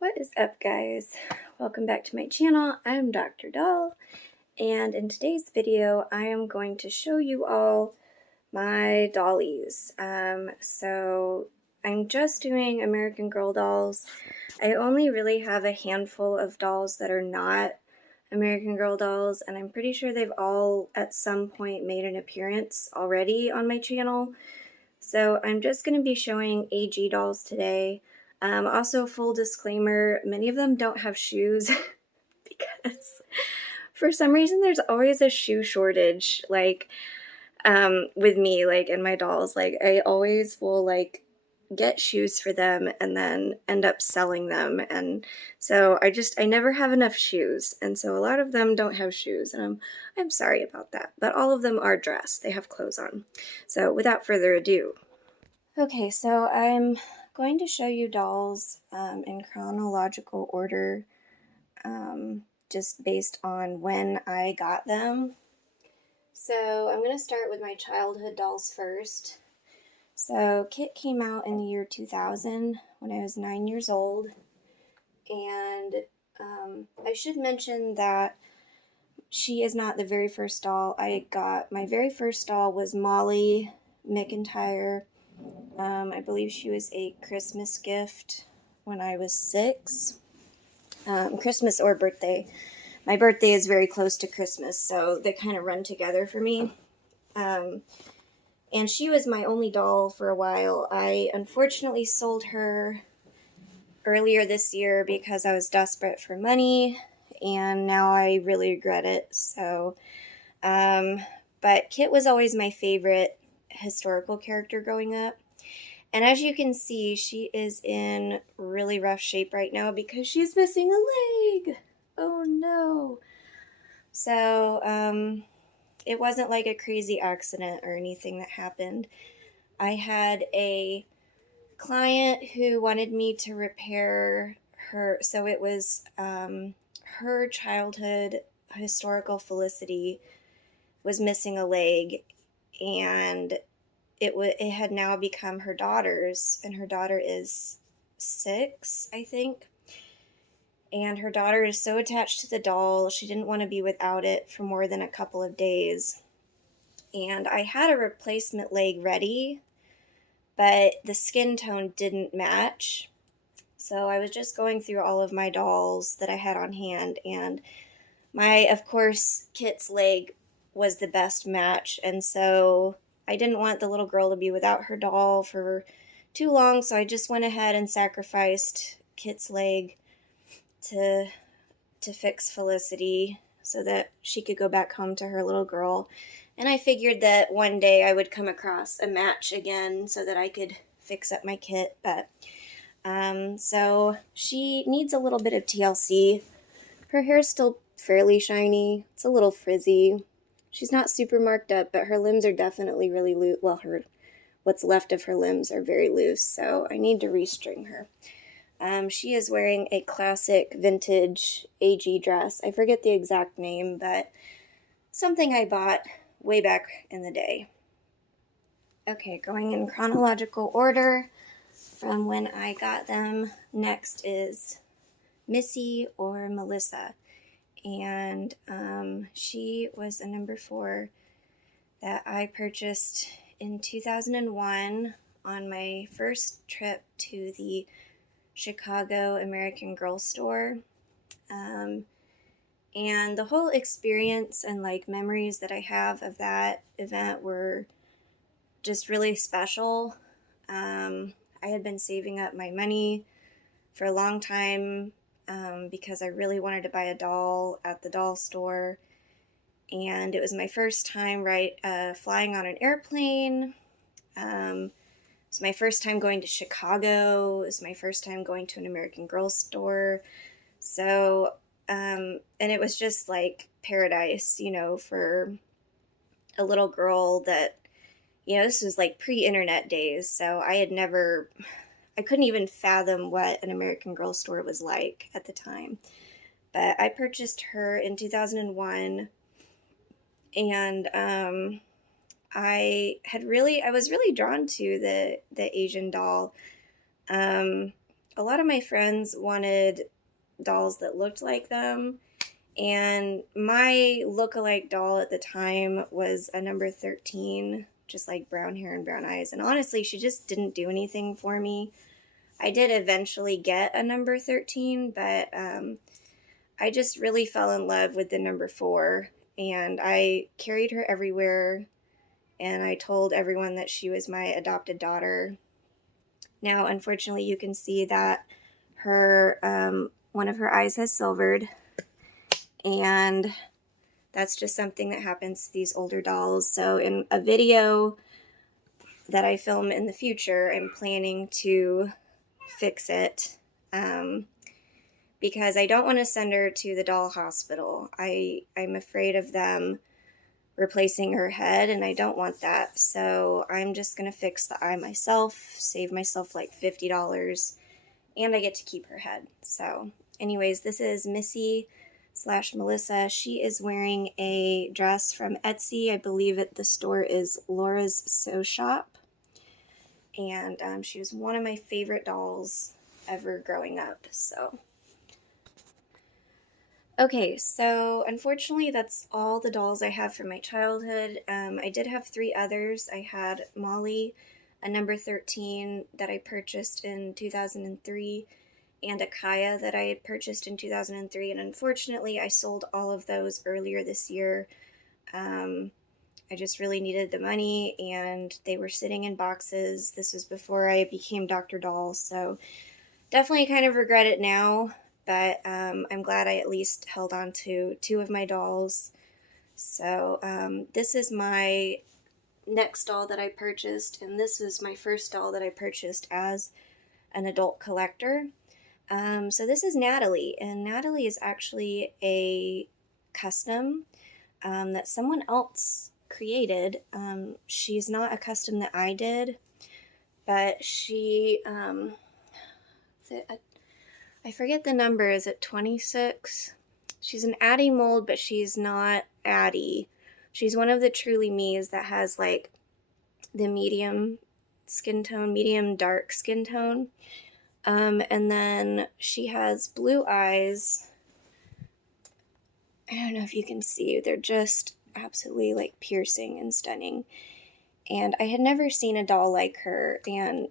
What is up, guys? Welcome back to my channel. I'm Dr. Doll, and in today's video I am going to show you all my dollies. So I'm just doing American Girl dolls. I only really have a handful of dolls that are not American Girl dolls, and I'm pretty sure they've all at some point made an appearance already on my channel. So I'm just going to be showing AG dolls today. Also, full disclaimer, many of them don't have shoes because for some reason there's always a shoe shortage, with me, in my dolls. I always will, get shoes for them and then end up selling them, and so I never have enough shoes, and so a lot of them don't have shoes, and I'm sorry about that, but all of them are dressed. They have clothes on. So without further ado, okay, so I'm going to show you dolls in chronological order, just based on when I got them. So I'm going to start with my childhood dolls first. So Kit came out in the year 2000 when I was 9 years old, and I should mention that she is not the very first doll I got. My very first doll was Molly McIntyre. I believe she was a Christmas gift when I was 6. Christmas or birthday. My birthday is very close to Christmas, so they kind of run together for me. And she was my only doll for a while. I unfortunately sold her earlier this year because I was desperate for money, and now I really regret it. So, but Kit was always my favorite historical character growing up. And as you can see, she is in really rough shape right now because she's missing a leg. Oh no. So, it wasn't like a crazy accident or anything that happened. I had a client who wanted me to repair her, so it was her childhood historical Felicity was missing a leg, and it had now become her daughter's, and her daughter is 6, I think. And her daughter is so attached to the doll, she didn't want to be without it for more than a couple of days. And I had a replacement leg ready, but the skin tone didn't match. So I was just going through all of my dolls that I had on hand, and of course, Kit's leg was the best match, and so I didn't want the little girl to be without her doll for too long, so I just went ahead and sacrificed Kit's leg to fix Felicity so that she could go back home to her little girl. And I figured that one day I would come across a match again so that I could fix up my Kit, but so she needs a little bit of TLC. Her hair's still fairly shiny. It's a little frizzy. She's not super marked up, but her limbs are definitely really loose. Well, what's left of her limbs are very loose, so I need to restring her. She is wearing a classic vintage AG dress. I forget the exact name, but something I bought way back in the day. Okay, going in chronological order from when I got them, next is Missy or Melissa. And she was a number 4 that I purchased in 2001 on my first trip to the Chicago American Girl store. And the whole experience and memories that I have of that event were just really special. I had been saving up my money for a long time because I really wanted to buy a doll at the doll store, and it was my first time flying on an airplane. It was my first time going to Chicago. It was my first time going to an American Girl store. So, and it was just like paradise, for a little girl that, this was like pre-internet days. So I couldn't even fathom what an American Girl store was like at the time. But I purchased her in 2001, and I was really drawn to the Asian doll. a lot of my friends wanted dolls that looked like them, and my look-alike doll at the time was a number 13, just like brown hair and brown eyes. And honestly, she just didn't do anything for me. I did eventually get a number 13, but I just really fell in love with the number 4, and I carried her everywhere, and I told everyone that she was my adopted daughter. Now, unfortunately, you can see that her one of her eyes has silvered, and that's just something that happens to these older dolls. So in a video that I film in the future, I'm planning to fix it because I don't want to send her to the doll hospital. I'm afraid of them replacing her head, and I don't want that. So I'm just going to fix the eye myself, save myself like $50, and I get to keep her head. So anyways, this is Missy/Melissa. She is wearing a dress from Etsy. I believe the store is Laura's Sew Shop. And she was one of my favorite dolls ever growing up. So okay, so unfortunately that's all the dolls I have from my childhood. I did have 3 others. I had Molly, a number 13 that I purchased in 2003, and a Kaya that I had purchased in 2003, and unfortunately I sold all of those earlier this year. I just really needed the money, and they were sitting in boxes. This was before I became Dr. Doll, so definitely kind of regret it now, but I'm glad I at least held on to 2 of my dolls. So this is my next doll that I purchased, and this is my first doll that I purchased as an adult collector. So this is Natalie, and Natalie is actually a custom that someone else created. She's not a custom that I did, but she, I forget the number, is it 26? She's an Addie mold, but she's not Addie. She's one of the Truly Me's that has like the medium skin tone, medium dark skin tone. And then she has blue eyes. I don't know if you can see, they're just absolutely like piercing and stunning. And I had never seen a doll like her, and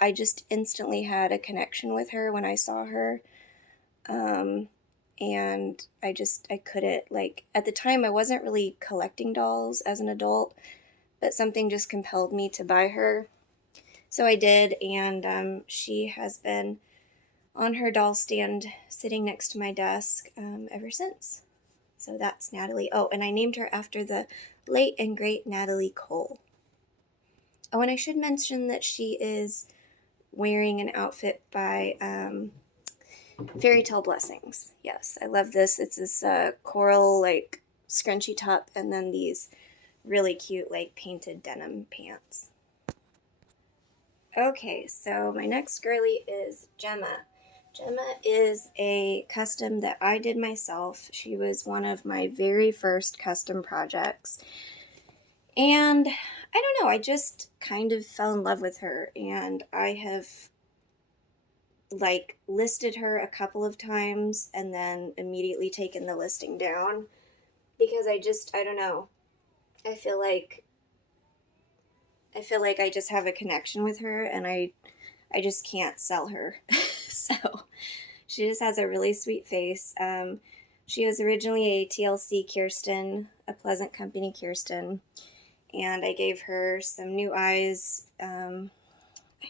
I just instantly had a connection with her when I saw her. And I couldn't, like, at the time I wasn't really collecting dolls as an adult, but something just compelled me to buy her. So I did, and she has been on her doll stand sitting next to my desk ever since. So that's Natalie. Oh, and I named her after the late and great Natalie Cole. Oh, and I should mention that she is wearing an outfit by Fairy Tale Blessings. Yes, I love this. It's this coral, like, scrunchy top, and then these really cute, like, painted denim pants. Okay, so my next girly is Gemma. Gemma is a custom that I did myself. She was one of my very first custom projects. And I don't know, I just kind of fell in love with her, and I have like listed her a couple of times and then immediately taken the listing down because I don't know. I feel like I just have a connection with her, and I just can't sell her. So she just has a really sweet face. She was originally a TLC Kirsten, a Pleasant Company Kirsten, and I gave her some new eyes. I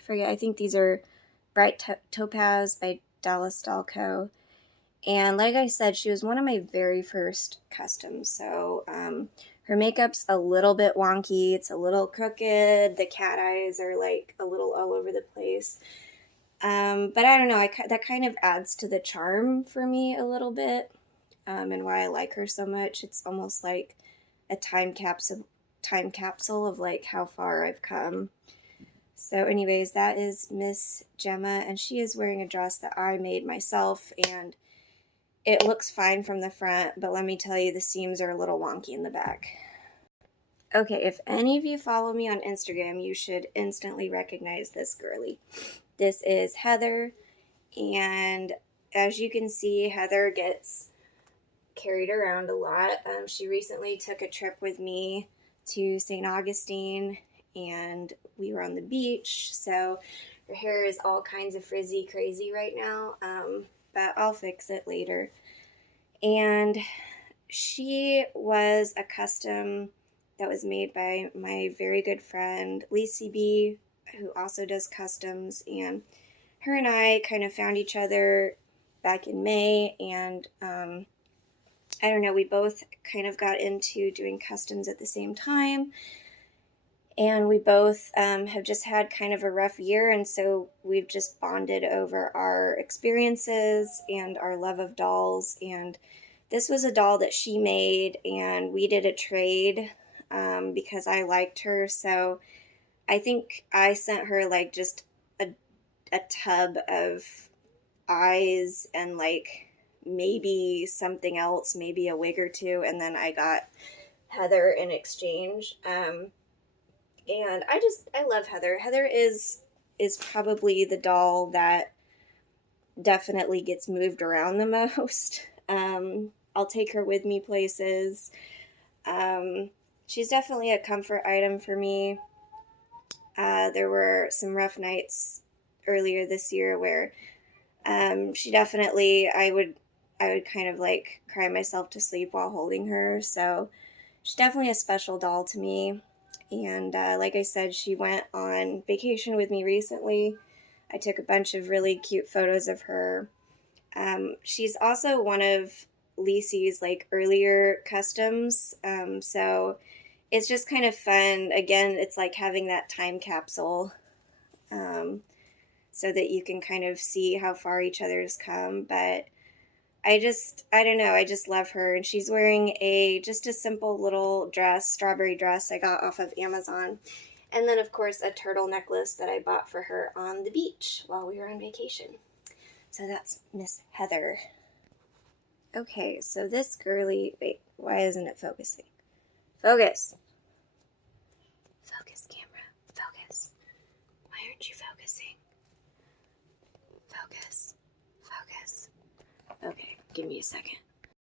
forget, I think these are Bright Topaz by Dallas Doll Co. And like I said, she was one of my very first customs, so her makeup's a little bit wonky, it's a little crooked, the cat eyes are like a little all over the place. But I don't know, that kind of adds to the charm for me a little bit, and why I like her so much. It's almost like a time capsule of like how far I've come. So anyways, that is Miss Gemma, and she is wearing a dress that I made myself, and it looks fine from the front, but let me tell you, the seams are a little wonky in the back. Okay, if any of you follow me on Instagram, you should instantly recognize this girly. This is Heather, And as you can see, Heather gets carried around a lot. She recently took a trip with me to St. Augustine, and we were on the beach, so her hair is all kinds of frizzy crazy right now, but I'll fix it later. And she was a custom that was made by my very good friend Lacey B, who also does customs, and her and I kind of found each other back in May, and I don't know, we both kind of got into doing customs at the same time, and we both have just had kind of a rough year, and so we've just bonded over our experiences and our love of dolls. And this was a doll that she made, and we did a trade because I liked her, so I think I sent her like just a tub of eyes and like maybe something else, maybe a wig or two, and then I got Heather in exchange. And I love Heather. Heather is probably the doll that definitely gets moved around the most. I'll take her with me places. She's definitely a comfort item for me. There were some rough nights earlier this year where she definitely, I would kind of like cry myself to sleep while holding her. So she's definitely a special doll to me. And like I said, she went on vacation with me recently. I took a bunch of really cute photos of her. She's also one of Lacey's like earlier customs. So it's just kind of fun. Again, it's like having that time capsule. So that you can kind of see how far each other's come. But I don't know, I just love her. And she's wearing just a simple little dress, strawberry dress I got off of Amazon. And then, of course, a turtle necklace that I bought for her on the beach while we were on vacation. So that's Miss Heather. Okay, so this girly, wait, why isn't it focusing? Focus. Focus, camera. Focus. Why aren't you focusing? Focus. Focus. Okay, give me a second.